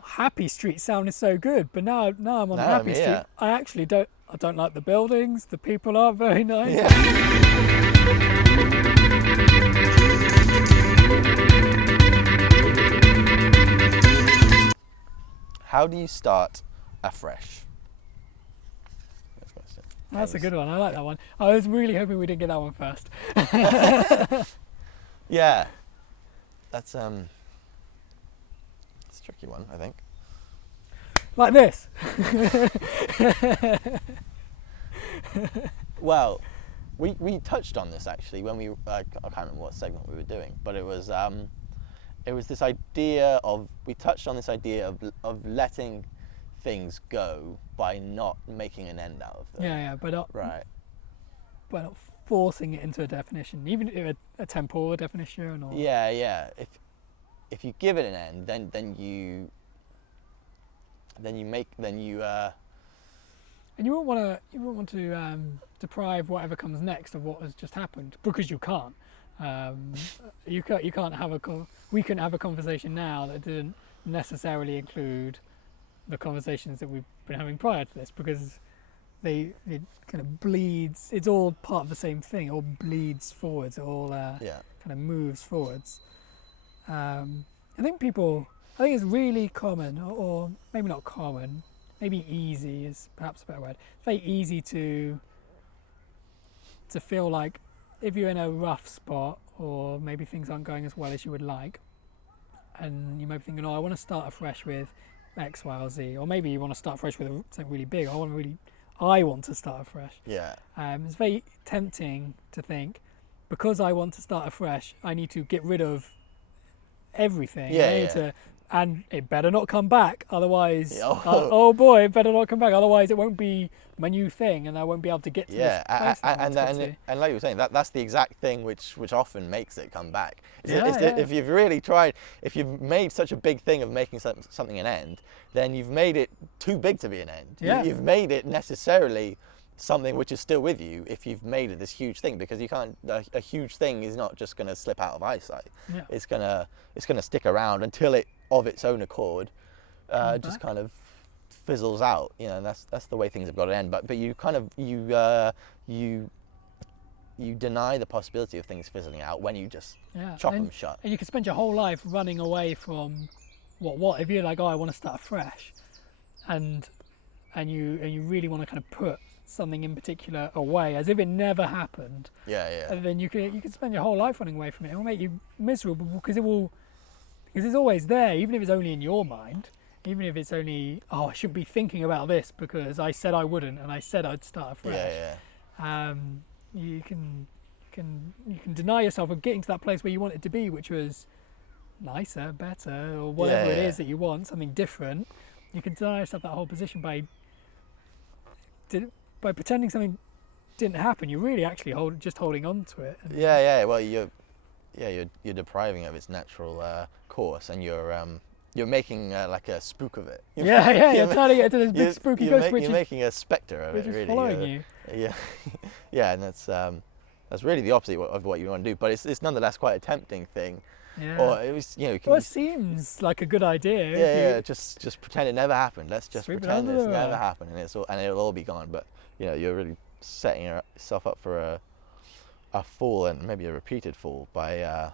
Happy Street sounded so good, but now I'm on No, Happy Street. yeah. I actually don't like the buildings. The people aren't very nice. Yeah. How do you start afresh? That's a good one. I like that one. I was really hoping we didn't get that one first. Yeah, that's a tricky one, I think. Like this. Well, we touched on this actually when I can't remember what segment we were doing, but it was this idea of, we touched on this idea of letting things go by not making an end out of them. Yeah, but not forcing it into a definition, even a temporal definition. Or Yeah. If you give it an end, then you and you won't want to deprive whatever comes next of what has just happened, because you can't. You can't have we couldn't have a conversation now that didn't necessarily include the conversations that we've been having prior to this, because it kind of bleeds. It's all part of the same thing. It all bleeds forwards. It all kind of moves forwards. I think it's really common, or maybe not common, maybe easy is perhaps a better word. It's very easy to feel like if you're in a rough spot, or maybe things aren't going as well as you would like, and you might be thinking, I want to start afresh with X, Y, or Z, or maybe you want to start fresh with something really big. I want to start afresh. Yeah. It's very tempting to think, because I want to start afresh, I need to get rid of everything. And it better not come back, otherwise. Oh boy, it better not come back, otherwise it won't be my new thing, and I won't be able to get to this place. And like you were saying, that's the exact thing which often makes it come back. If you've really tried, if you've made such a big thing of making something an end, then you've made it too big to be an end. Yeah. You've made it necessarily something which is still with you if you've made it this huge thing, because you can't. A huge thing is not just going to slip out of eyesight. Yeah. It's gonna stick around until it, of its own accord, just kind of fizzles out. And that's the way things have got to end. But you kind of you deny the possibility of things fizzling out when you just chop them shut. And you can spend your whole life running away from what if you're like, I want to start fresh, and you really want to kind of put something in particular away as if it never happened. And then you can spend your whole life running away from it. It will make you miserable, because it's always there, even if it's only in your mind. Even if it's only, I shouldn't be thinking about this because I said I wouldn't, and I said I'd start afresh. You can deny yourself of getting to that place where you want it to be, which was nicer, better, or whatever it is that you want, something different. You can deny yourself that whole position by pretending something didn't happen. You're really actually just holding on to it. Well, you're depriving it of its natural course, and you're making like a spook of it. You're turning it into this big spooky ghost, you're making a spectre of it, really. Following you. And that's really the opposite of what you want to do. But it's nonetheless quite a tempting thing. Yeah. Or it was, it seems like a good idea. Just pretend it never happened. Let's just pretend this never happened, and it'll all be gone. But you're really setting yourself up for a fall, and maybe a repeated fall, by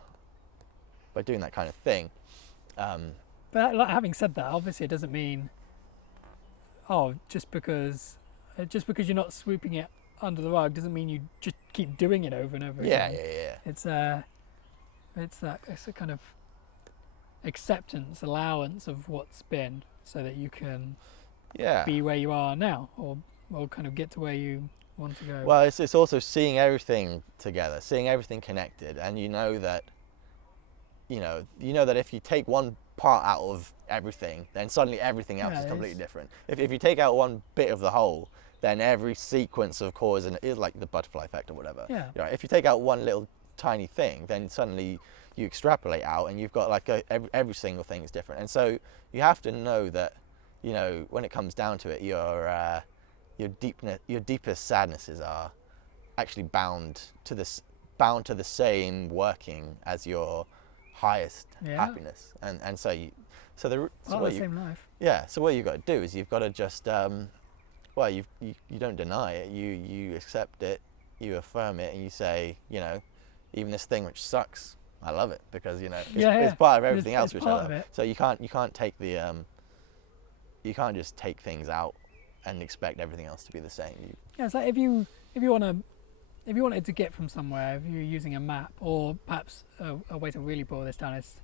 doing that kind of thing. But having said that, obviously it doesn't mean, just because you're not swooping it under the rug doesn't mean you just keep doing it over and over again. It's a kind of acceptance, allowance of what's been, so that you can be where you are now, or kind of get to where you want to go. Well, it's also seeing everything together, seeing everything connected, and you know that if you take one part out of everything, then suddenly everything else is completely different. If you take out one bit of the whole, then every sequence of cause is like the butterfly effect or whatever. If you take out one little tiny thing, then suddenly you extrapolate out, and you've got like every single thing is different. And so you have to know that, when it comes down to it, your deepest sadnesses are actually bound to the same working as your highest happiness, and so So the same life. Yeah. So what you've got to do is you've got to just well, you don't deny it. You accept it. You affirm it, and you say, even this thing which sucks, I love it because it's part of everything else which I love. So you can't take the you can't just take things out and expect everything else to be the same. It's like if you wanted to get from somewhere, if you're using a map, or perhaps a way to really boil this down is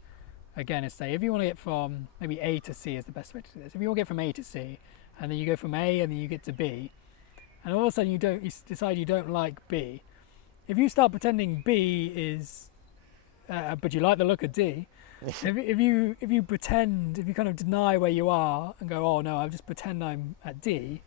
say if you want to get from maybe A to C is the best way to do this. If you want to get from A to C, and then you go from A and then you get to B, and all of a sudden you decide you don't like B. If you start pretending B is, but you like the look of D, if you kind of deny where you are and go, oh no, I'll just pretend I'm at D,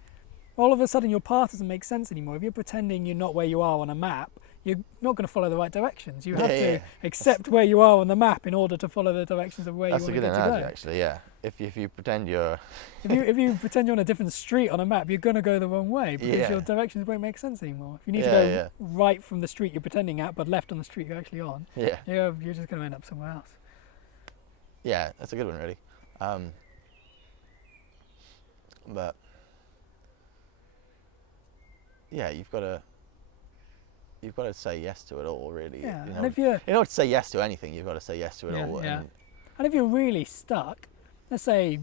all of a sudden your path doesn't make sense anymore. If you're pretending you're not where you are on a map, you're not going to follow the right directions. You have to accept where you are on the map in order to follow the directions of where you want to go. That's a good analogy, actually. Yeah. If you pretend you're if you pretend you're on a different street on a map, you're going to go the wrong way because your directions won't make sense anymore. If you need to go right from the street you're pretending at, but left on the street you're actually on, you're just going to end up somewhere else. Yeah, that's a good one, really. But yeah, you've got to say yes to it all, really. Yeah, and if you're in order to say yes to anything, you've got to say yes to it all. Yeah. And if you're really stuck, let's say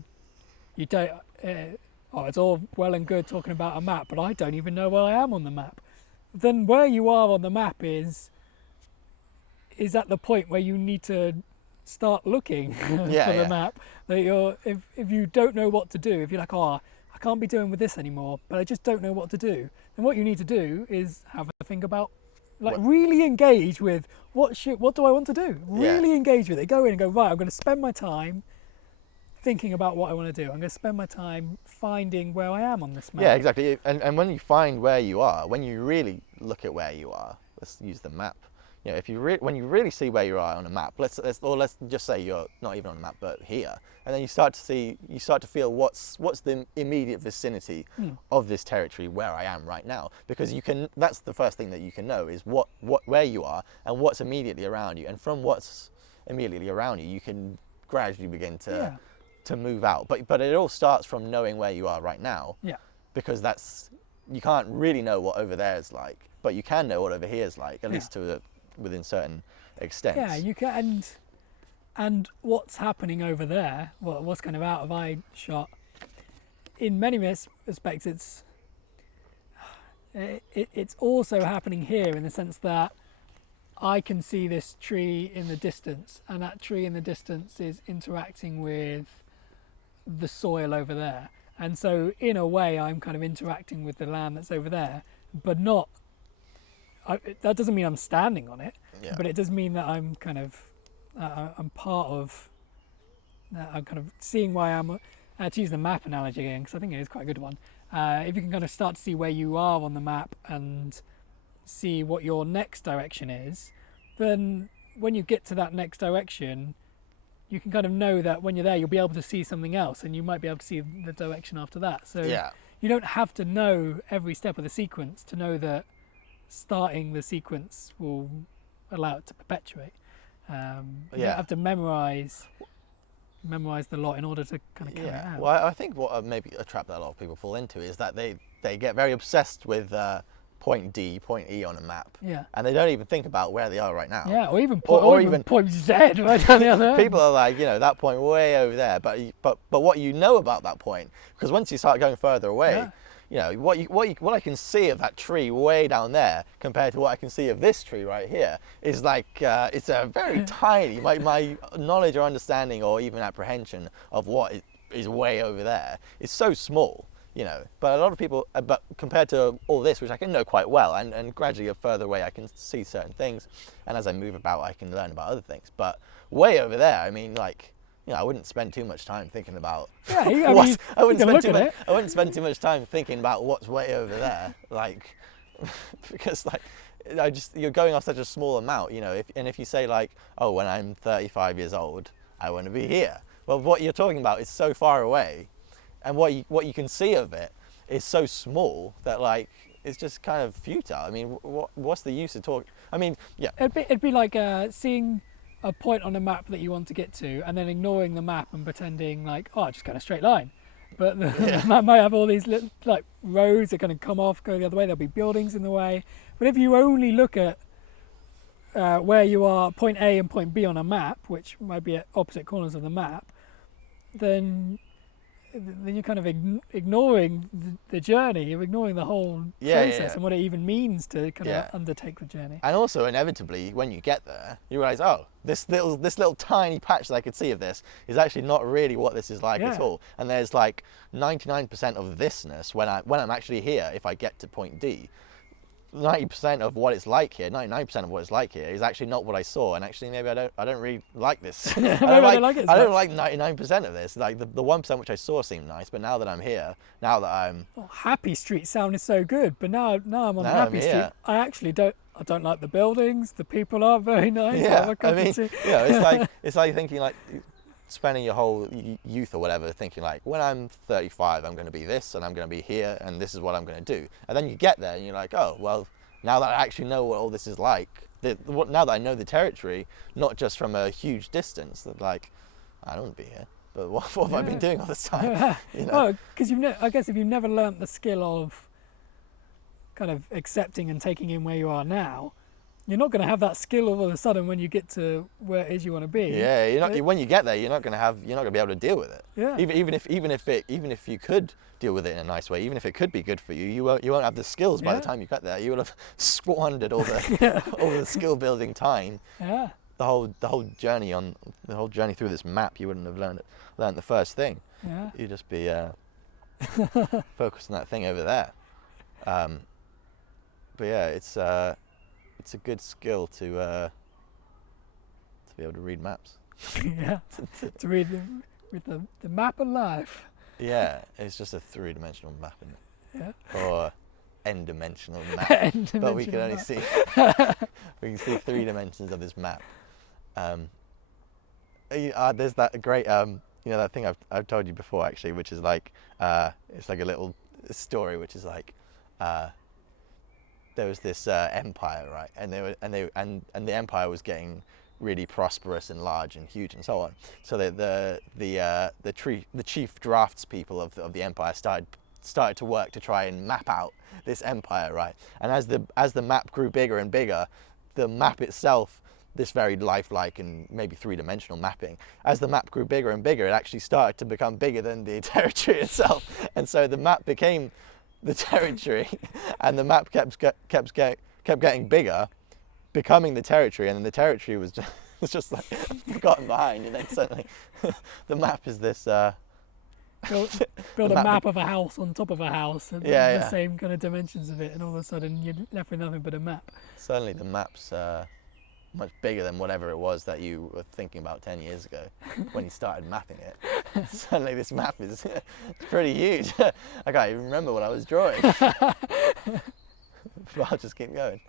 you don't. It's all well and good talking about a map, but I don't even know where I am on the map. Then where you are on the map is at the point where you need to start looking for the map. That if you don't know what to do, if you're like, I can't be doing with this anymore, but I just don't know what to do, then what you need to do is have a think about, really engage with what do I want to do? Really engage with it. Go in and go, right, I'm going to spend my time thinking about what I want to do. I'm going to spend my time finding where I am on this map. Yeah, exactly. And when you find where you are, when you really look at where you are, let's use the map. When you really see where you are on a map, let's just say you're not even on a map, but here, and then you start to feel what's the immediate vicinity of this territory where I am right now, because that's the first thing that you can know is where you are and what's immediately around you, and from what's immediately around you, you can gradually begin to move out. But it all starts from knowing where you are right now, because you can't really know what over there is like, but you can know what over here is like, at least within certain extents. Yeah, you can, and what's happening over there, what's kind of out of eye shot, in many respects it's also happening here in the sense that I can see this tree in the distance, and that tree in the distance is interacting with the soil over there, and so in a way I'm kind of interacting with the land that's over there, but not that doesn't mean I'm standing on it, but it does mean that I'm kind of I'm part of. I'm kind of seeing where I am. To use the map analogy again, because I think it is quite a good one. If you can kind of start to see where you are on the map and see what your next direction is, then when you get to that next direction, you can kind of know that when you're there, you'll be able to see something else, and you might be able to see the direction after that. So you don't have to know every step of the sequence to know that starting the sequence will allow it to perpetuate. You don't have to memorize the lot in order to kind of carry it out. Well, I think what maybe a trap that a lot of people fall into is that they get very obsessed with point D, point E on a map, and they don't even think about where they are right now. Yeah, or even point Z right down the other end. People are like, that point way over there, but what you know about that point, because once you start going further away, what I can see of that tree way down there compared to what I can see of this tree right here is like it's a very tiny. My knowledge or understanding or even apprehension of what is way over there is so small, But a lot of people, but compared to all this, which I can know quite well, and gradually further away I can see certain things, and as I move about I can learn about other things. But way over there, I mean, I wouldn't spend too much time thinking about. I wouldn't spend too much time thinking about what's way over there, because you're going off such a small amount, If you say when I'm 35 years old, I want to be here. Well, what you're talking about is so far away, and what you can see of it is so small that it's just kind of futile. I mean, what's the use of talking? I mean, It'd be like seeing a point on a map that you want to get to, and then ignoring the map and pretending like, oh, just go in a straight line. But the map might have all these little like roads that kind of come off, go the other way. There'll be buildings in the way. But if you only look at where you are, point A and point B on a map, which might be at opposite corners of the map, then you're kind of ignoring the journey. You're ignoring the whole process and what it even means to kind of undertake the journey. And also, inevitably, when you get there, you realise, oh, this little tiny patch that I could see of this is actually not really what this is like at all. And there's like 99% of thisness when I'm actually here. If I get to point D, 90% of what it's like here, 99% of what it's like here is actually not what I saw, and actually maybe I don't really like this. I don't like 99% of this. Like the 1% which I saw seemed nice, but now that I'm here, now that I'm Happy Street sounded so good, but now I'm on Happy Street. I actually don't like the buildings. The people aren't very nice. Yeah, I mean, it's like thinking like spending your whole youth or whatever thinking like, when I'm 35 I'm going to be this and I'm going to be here and this is what I'm going to do, and then you get there and you're like, oh well, now that I actually know what all this is like, now that I know the territory, not just from a huge distance, that like, I don't want to be here, but what have I been doing all this time? You know? Well, because I guess if you've never learnt the skill of kind of accepting and taking in where you are now, you're not going to have that skill all of a sudden when you get to where it is you want to be. Yeah, you're not. When you get there, you're not going to be able to deal with it. Yeah. Even if you could deal with it in a nice way, even if it could be good for you, you won't have the skills by the time you get there. You will have squandered all the skill building time. Yeah. The whole journey through this map, you wouldn't have learned the first thing. Yeah. You'd just be focused on that thing over there. But yeah, it's a good skill to be able to read maps. Yeah, to read the map of life. Yeah, it's just a three-dimensional map, isn't it? Yeah. Or n-dimensional map. But we can only see we can see 3 dimensions of this map. There's that great that thing I've told you before actually, which is like it's like a little story which is like there was this empire, right, and the empire was getting really prosperous and large and huge and so on. So the chief drafts people of the empire started to work to try and map out this empire, right? And as the map grew bigger and bigger, the map itself, this very lifelike and maybe 3-dimensional mapping, as the map grew bigger and bigger, it actually started to become bigger than the territory itself, and so the map became the territory, and the map kept getting bigger, becoming the territory, and then the territory was just like forgotten behind, and then suddenly the map is this build a map of a house on top of a house, and the same kind of dimensions of it, and all of a sudden you're left with nothing but a map. Suddenly the map's much bigger than whatever it was that you were thinking about 10 years ago when you started mapping it. Suddenly this map is pretty huge. I can't even remember what I was drawing. But I'll just keep going.